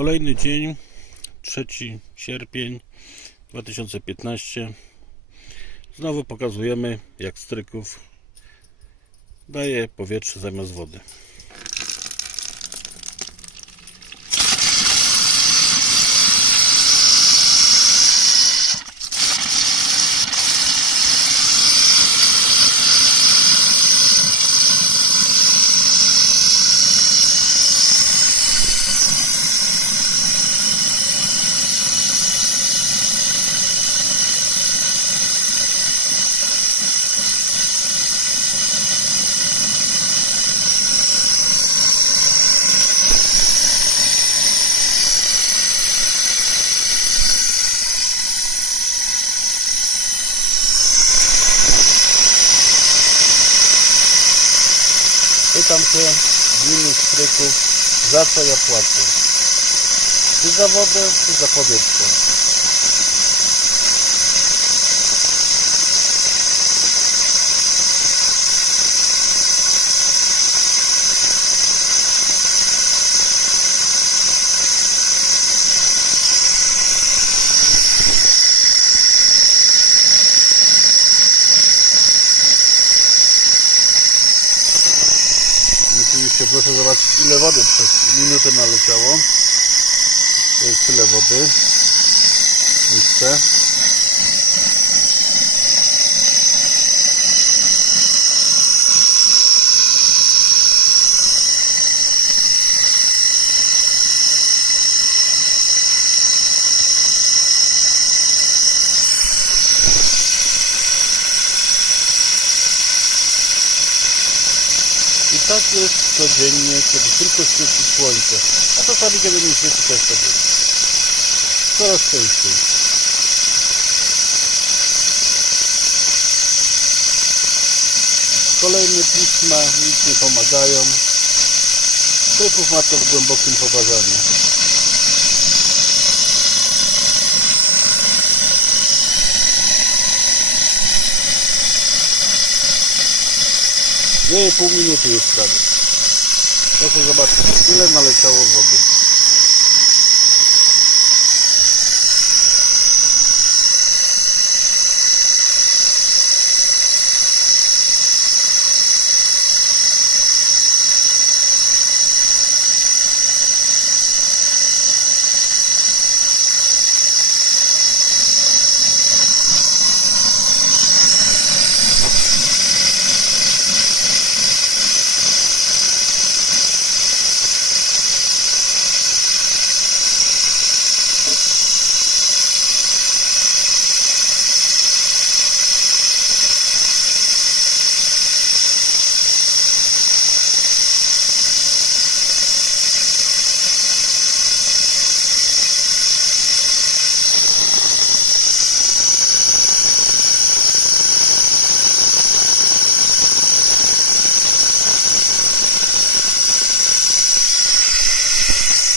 Kolejny dzień, 3 sierpień 2015. Znowu pokazujemy, jak stryków daje powietrze zamiast wody. Pytam w imieniu stryków, za co ja płacę. Czy za wodę, czy za powietrze? Oczywiście proszę zobaczyć ile wody przez minutę naleciało. To jest tyle wody. w I tak jest codziennie, kiedy tylko świeci słońce. A czasami, kiedy nie świeci, też tak jest. Coraz częściej. Kolejne pisma nic nie pomagają. Typów ma to w głębokim poważaniu. Dwie pół minuty już prawie. Proszę zobaczyć, ile naleciało wody.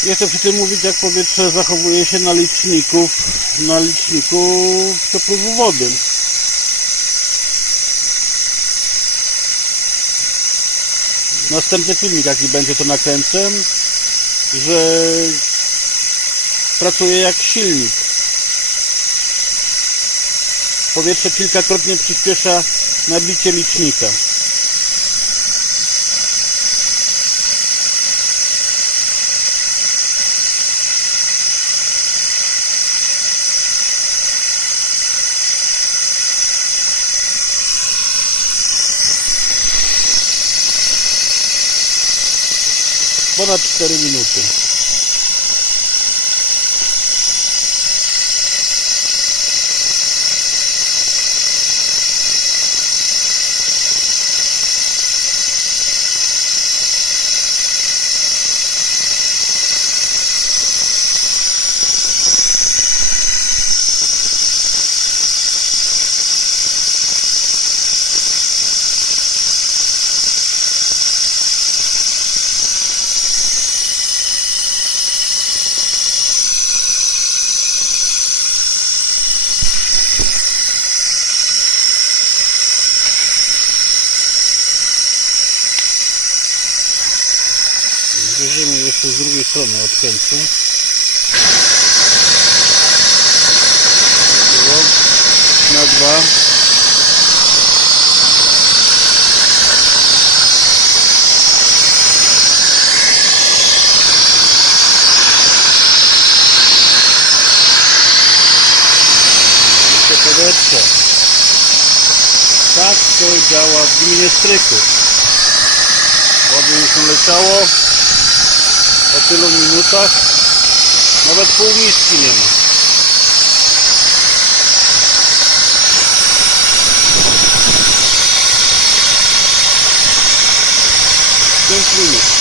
Nie chcę przy tym mówić, jak powietrze zachowuje się na liczniku, na liczniku przepływu wody. Następny filmik, jaki będzie, to nakręcę, że pracuje jak silnik. Powietrze kilkakrotnie przyspiesza nabicie licznika. Ponad 4 minuty. Spróbujemy jeszcze z drugiej strony odkręcić. Na dwa. Jeszcze powietrze. Tak to działa w gminie Stryków. Wody już leciało tylu minutach. Nawet pół miski nie ma. Pięć minut.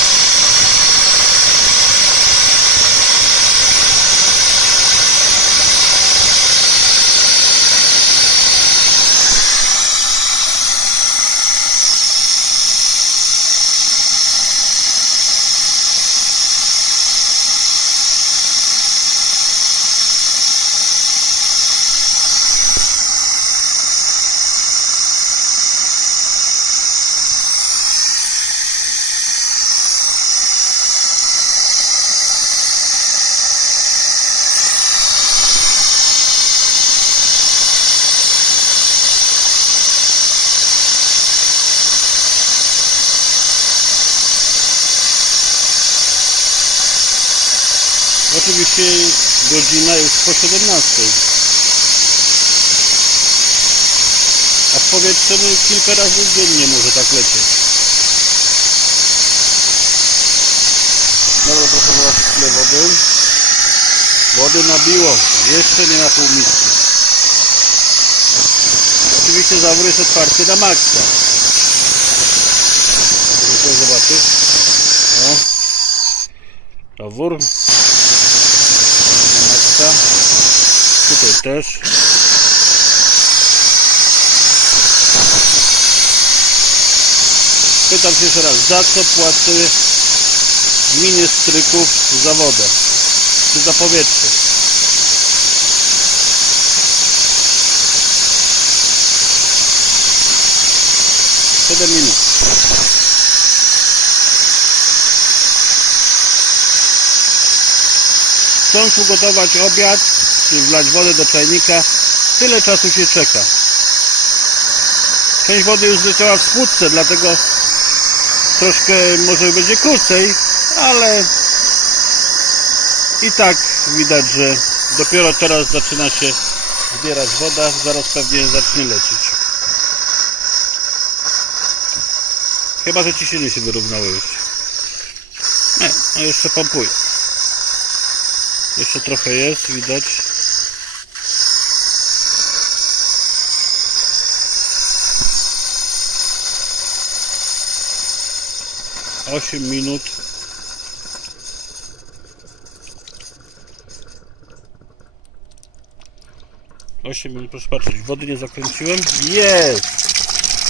Oczywiście godzina już po 17. A w powietrze kilka razy dziennie może tak lecieć. Dobra, proszę zobaczyć ile wody. Wody nabiło. Jeszcze nie ma pół miski. Oczywiście zawór jest otwarty na maksa. Proszę zobaczyć. O. Zawór. Na maksa. Tutaj też. Pytam się jeszcze raz, za co płacę w gminie Stryków za wodę? Czy za powietrze? Siedem minut. Chcąc ugotować obiad, czy wlać wodę do czajnika, tyle czasu się czeka. Część wody już zleciała w spódce, dlatego troszkę może będzie krócej, ale i tak widać, że dopiero teraz zaczyna się zbierać woda, zaraz pewnie zacznie lecieć. Chyba, że ciśnienie się wyrównało już. Nie, no jeszcze pompuje. Jeszcze trochę jest, widać. Osiem minut. Osiem minut, proszę patrzeć. Wody nie zakręciłem. Jest!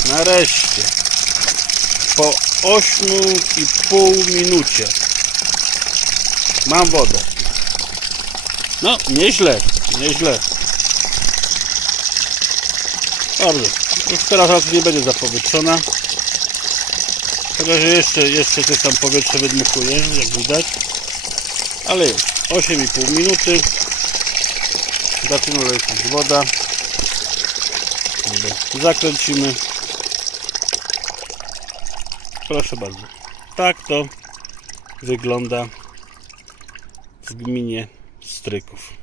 Nareszcie. Po ośmiu i pół minucie. Mam wodę. No, nieźle, nieźle. Dobrze. Już teraz raczej nie będzie zapowietrzona. Chyba, że jeszcze, jeszcze coś tam powietrze wydmuchuje, jak widać. Ale już. 8,5 minuty. Zaczyna lecieć woda. Zakręcimy. Proszę bardzo. Tak to wygląda w gminie Stryków.